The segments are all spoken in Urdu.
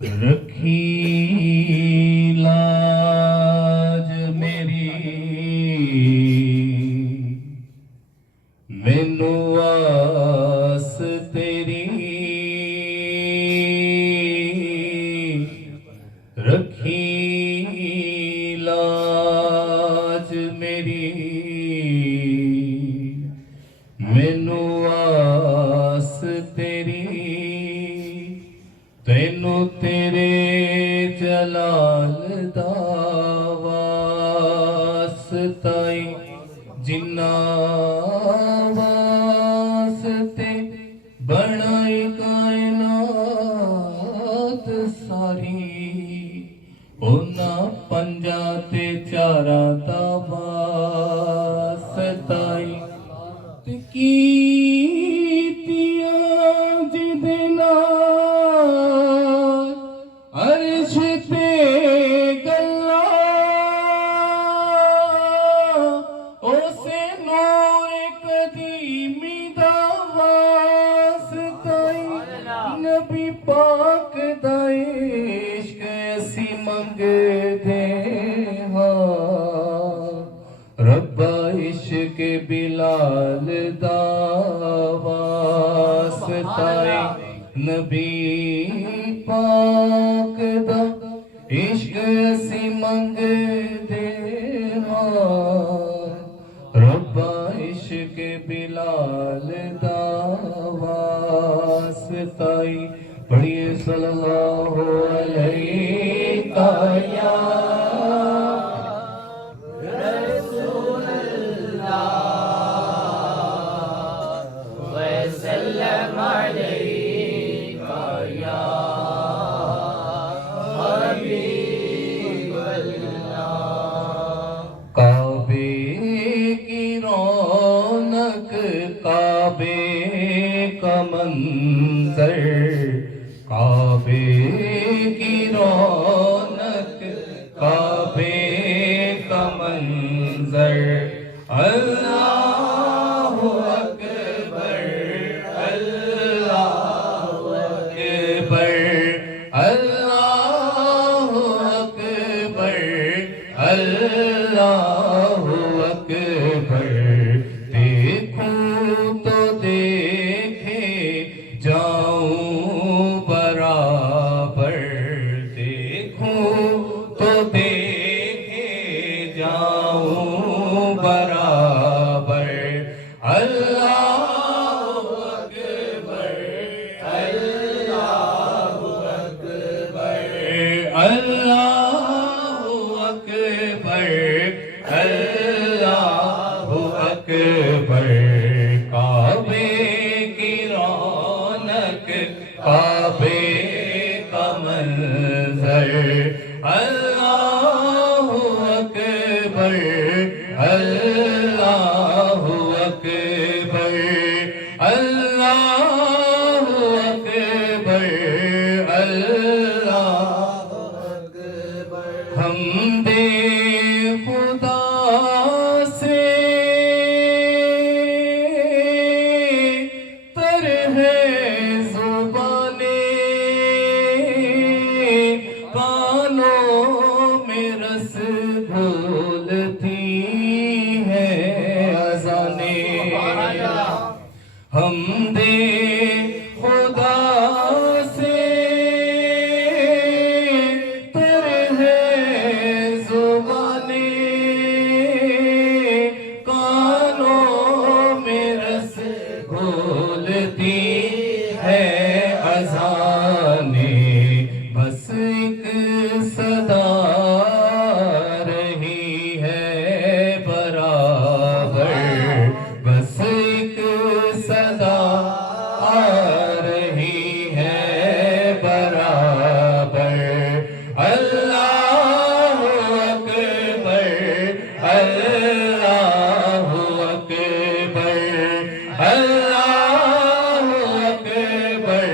رکھی لاج میری مینو آس تیری رکھی لاج میری مینو آس تیری تینوں تیرے جلال دا واسطہ جنہ واسطے بنائی کائنات ساری انہاں پنجاں تے چاراں دا واسطہ تے کیتیاں جدے نال عرش تے گلاں اسے نور قدیمی دا واسطہ نبی پاک دا عشق اسی منگدے ہاں ربا عشق بلال دا واسطہ نبی پاک دا عشق اسی منگدے ہاں ربا عشق بلال دا واسطہ پڑھیے صلی اللہ علیہ یا رسول اللہ وسلم علیہ یا حبیب اللہ کعبے کی رونق کعبے کا منظر کعبے کی رونق کعبے کا منظر اللہ اکبر اللہ اکبر اللہ اکبر اللہ اکبر دیکھوں تو دیکھے جاؤں برابر دیکھوں تو دیکھے جاؤں برابر اللہ اکبر اللہ اکبر اللہ اکبر اللہ اکبر کعبے کی رونق کعبے کا منظر اللہ اکبر اللہ اکبر اللہ اکبر اللہ اکبر ہم دے خدا سے تر ہے زبانیں کانوں میں رس گھولتی ہیں اذانیں ہم دے خدا سے تر ہے زبانیں کانوں میں رس گھولتی ہے اذانیں بس ایک صدا رہی ہے برابر بس ایک صدا آ رہی ہے برابر اللہ اکبر اللہ اکبر اللہ اکبر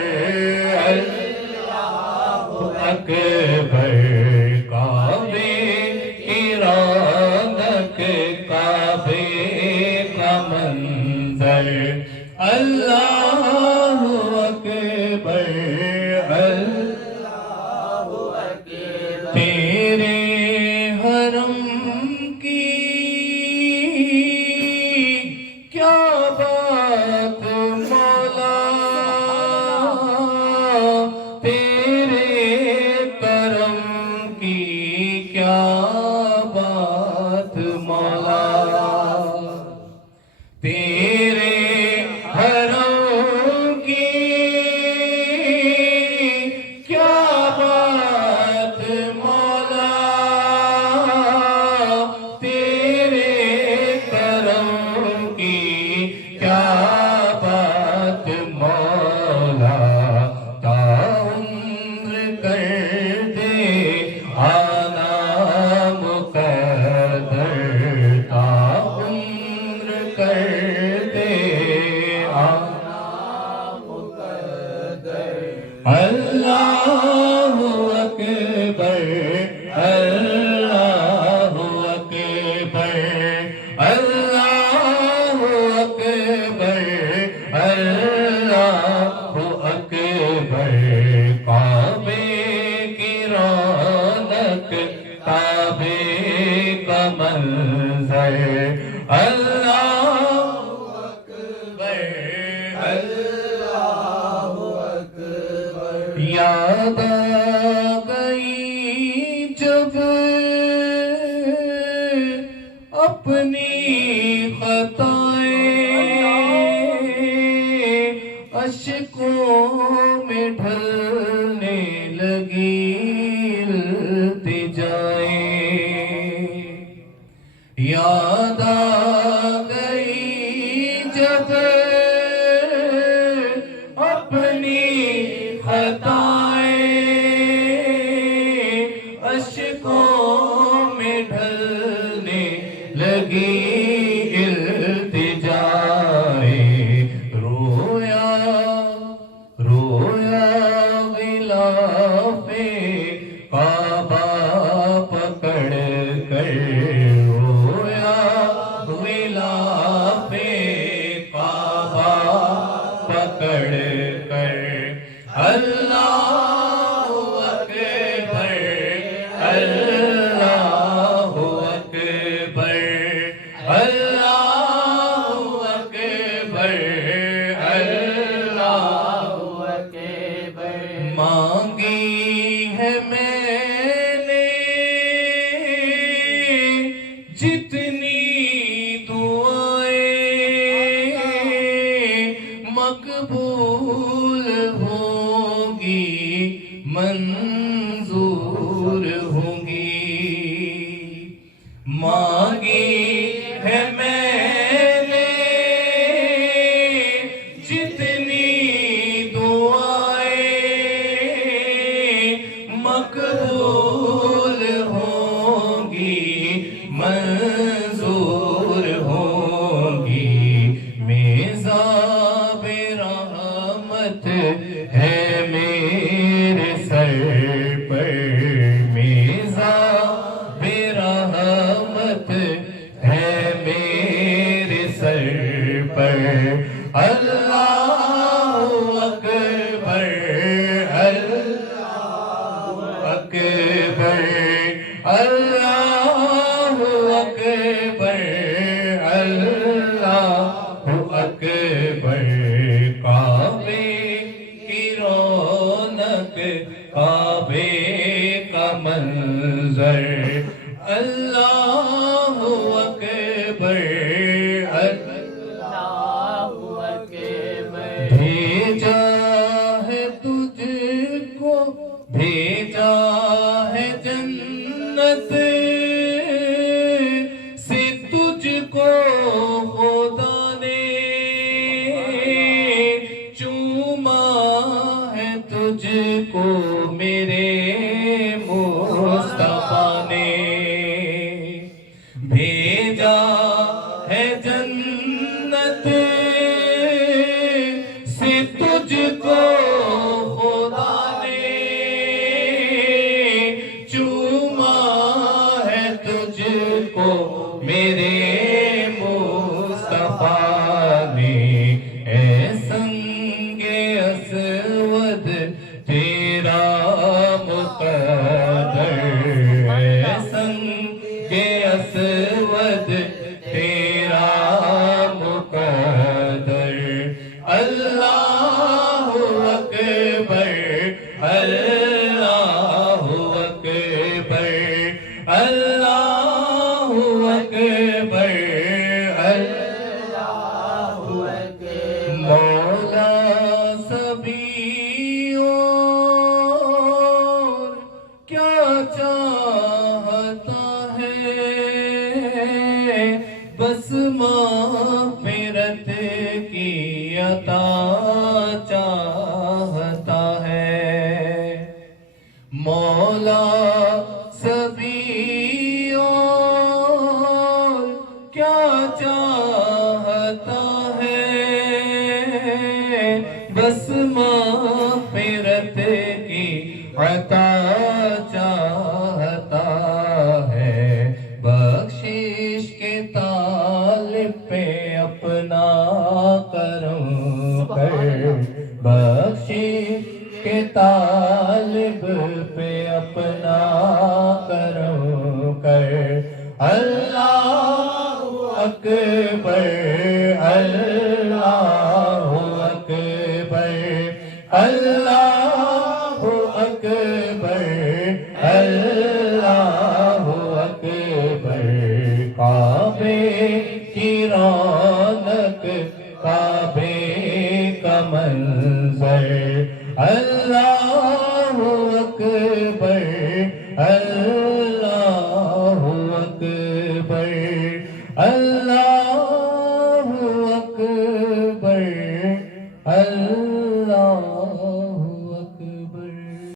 اللہ اکبر کعبے کی رونق کعبے کا منظر اللہ اکبر اللہ اللہ اکبر اللہ اکبر اللہ اکبر اللہ اکبر کعبے کی رونق کعبے کا منظر اللہ اکبر اللہ اکبر یاد آ گئی جب اپنی خطائیں اشکوں میں ڈھلنے لگی التجائیں یاد آ گئی جب اپنی خطائیں اشکوں میں ڈھلنے لگی التجائیں رویا رویا غلاف کعبہ پکڑ کر رویا غلاف کعبہ پکڑ کر اللہ اکبر اللہ اکبر اللہ اکبر اللہ اکبر مانگی ہے میں نے جتنی دعائیں مقبول ہوں گی منظور ہوں گی مانگی ہے میں نے جتنی دعائیں مقبول ہوں گی منظور ہوں گی میزاب رحمت ہے میرے سر پر میزاب رحمت ہے میرے سر پر اللہ اکبر اللہ اکبر اللہ اکبر اللہ اکبر کعبے کی رونق کعبے کا منظر اللہ اکبر اللہ اکبر بھیجا ہے تجھ کو بھیجا ہے جنت سے تجھ کو خدا نے چوما ہے تجھ کو میرے مصطفیٰ نے بھیجا ہے جنت سے تجھ کو خدا نے چوما ہے تجھ کو میرے مصطفیٰ نے اے سنگ اسود تیرا کے طالب پہ اپنا کرم کر اللہ اکبر اللہ اکبر اللہ اکبر اللہ اکبر کعبے کی رونق کعبے کا منظر اللہ